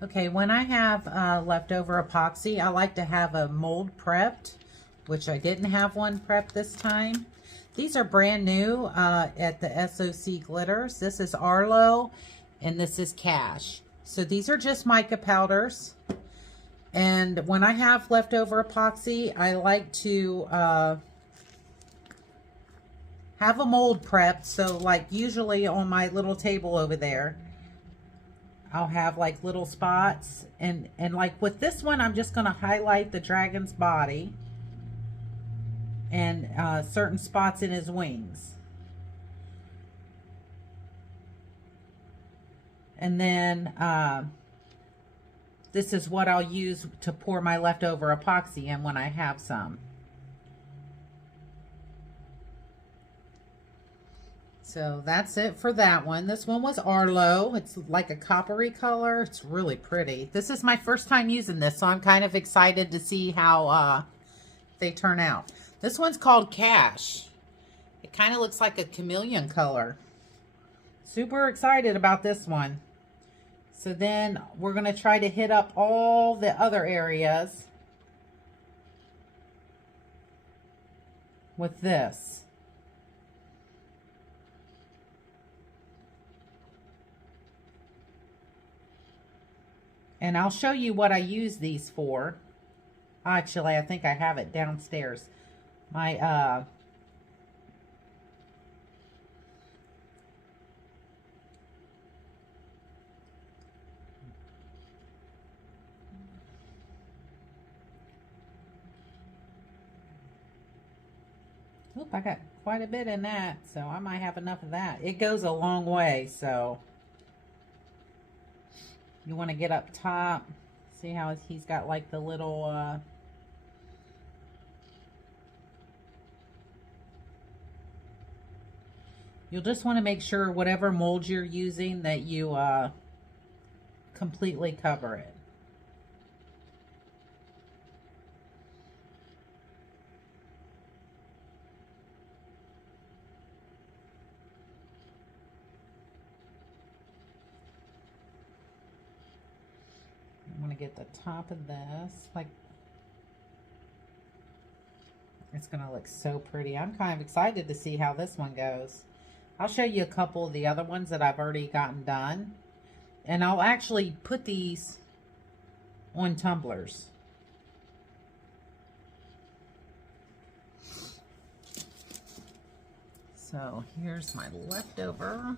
Okay, when I have leftover epoxy, I like to have a mold prepped, which I didn't have one prepped this time. These are brand new at the SOC Glitters. This is Arlo and this is Cash. So these are just mica powders. And when I have leftover epoxy, I like to have a mold prepped. So like usually on my little table over there, I'll have like little spots, and like with this one I'm just going to highlight the dragon's body and certain spots in his wings, and then this is what I'll use to pour my leftover epoxy in when I have some. So that's it for that one. This one was Arlo. It's like a coppery color. It's really pretty. This is my first time using this, so I'm kind of excited to see how they turn out. This one's called Cash. It kind of looks like a chameleon color. Super excited about this one. So then we're going to try to hit up all the other areas with this. And I'll show you what I use these for. Actually, I think I have it downstairs. My Oop, I got quite a bit in that, so I might have enough of that. It goes a long way, so you want to get up top. See how he's got like the little you'll just want to make sure whatever mold you're using that you completely cover it. I'm going to get the top of this. Like, it's going to look so pretty. I'm kind of excited to see how this one goes. I'll show you a couple of the other ones that I've already gotten done. And I'll actually put these on tumblers. So here's my leftover.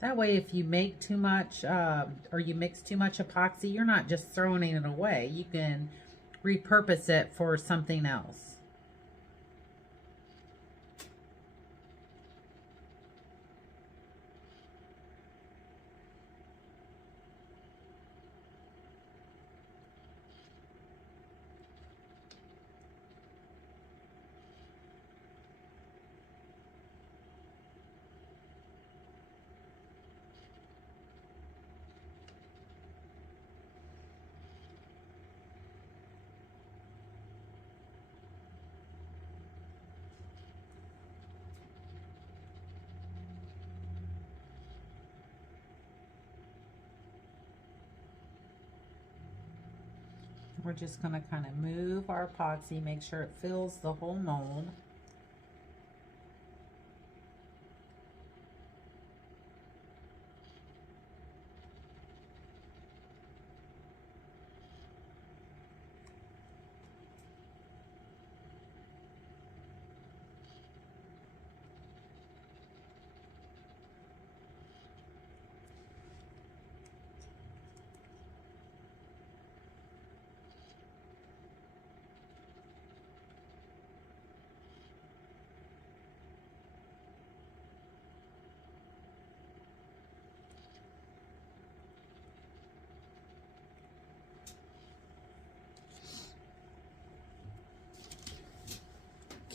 That way, if you make too much or you mix too much epoxy, you're not just throwing it away. You can repurpose it for something else. We're just going to kind of move our epoxy, make sure it fills the whole mold.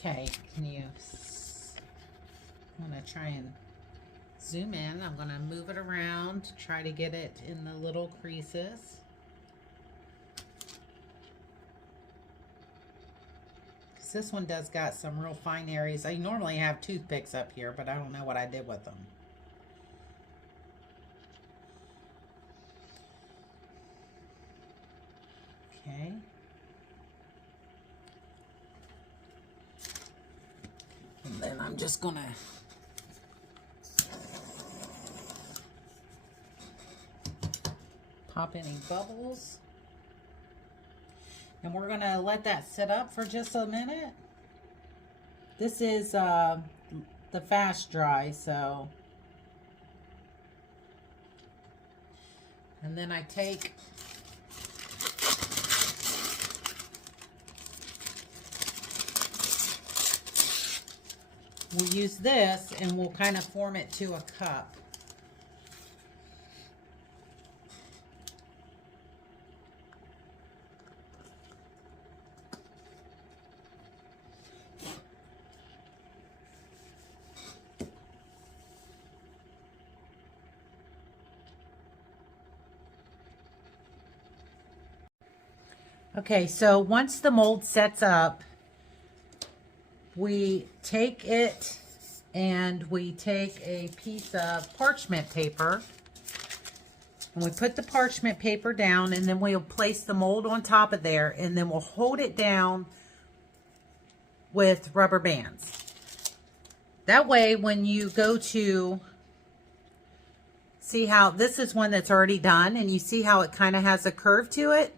Okay, can you, I'm going to try and zoom in. I'm going to move it around to try to get it in the little creases. This one does got some real fine areas. I normally have toothpicks up here, but I don't know what I did with them. Okay. And then I'm just gonna pop any bubbles. And we're gonna let that sit up for just a minute. This is the fast dry, so. And then I take we'll use this and we'll kind of form it to a cup. Okay, so once the mold sets up, we take it and we take a piece of parchment paper and we put the parchment paper down, and then we'll place the mold on top of there, and then we'll hold it down with rubber bands. That way, when you go to see how this is one that's already done, and you see how it kind of has a curve to it.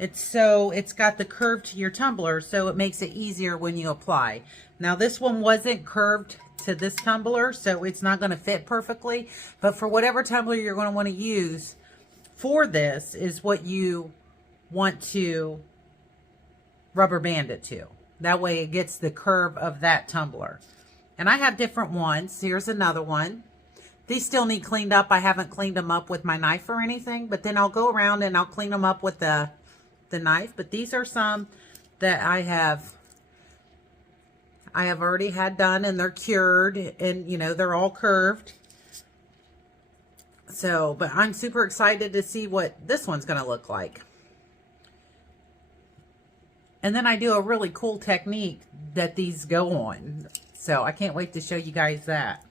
It's got the curve to your tumbler, so it makes it easier when you apply. Now this one wasn't curved to this tumbler, so it's not going to fit perfectly, but for whatever tumbler you're going to want to use for this is what you want to rubber band it to. That way it gets the curve of that tumbler. And I have different ones. Here's another one. These still need cleaned up. I haven't cleaned them up with my knife or anything, but then I'll go around and I'll clean them up with the knife. But these are some that I have already had done, and they're cured, and you know, they're all curved. So, but I'm super excited to see what this one's going to look like. And then I do a really cool technique that these go on. So I can't wait to show you guys that.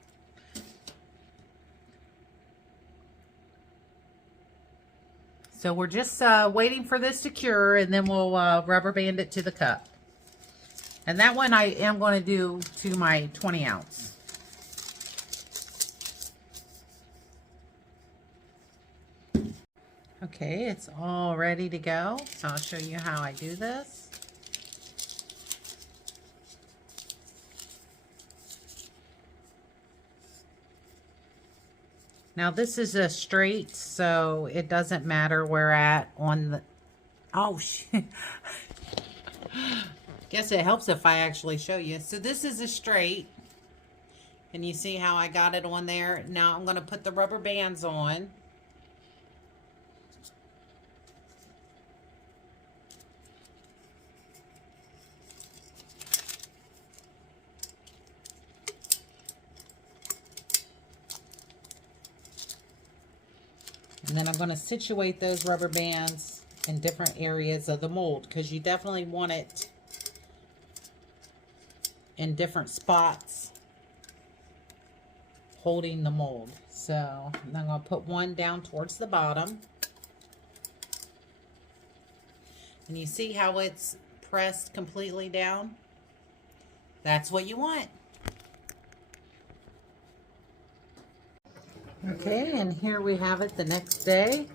So we're just waiting for this to cure, and then we'll rubber band it to the cup. And that one I am going to do to my 20 ounce. Okay, it's all ready to go. So I'll show you how I do this. Now this is a straight, so it doesn't matter where at on the, oh shit. Guess it helps if I actually show you. So this is a straight, and you see how I got it on there. Now I'm gonna put the rubber bands on. And then I'm going to situate those rubber bands in different areas of the mold, because you definitely want it in different spots holding the mold. So I'm going to put one down towards the bottom. And you see how it's pressed completely down? That's what you want. Okay, and here we have it the next day.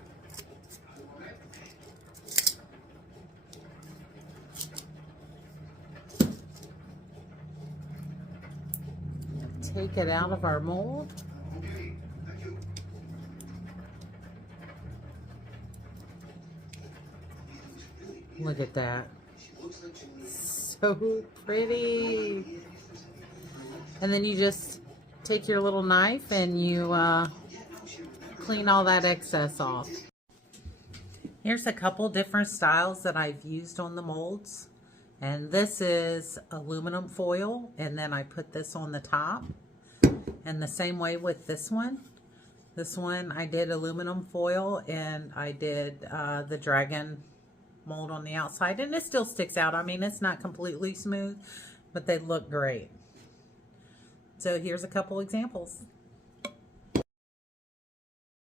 Take it out of our mold. Look at that. So pretty. And then you just take your little knife and you clean all that excess off. Here's a couple different styles that I've used on the molds, And this is aluminum foil, and then I put this on the top. And the same way with this one. This one I did aluminum foil, and I did the dragon mold on the outside, and it still sticks out. I mean, it's not completely smooth, but they look great. So here's a couple examples.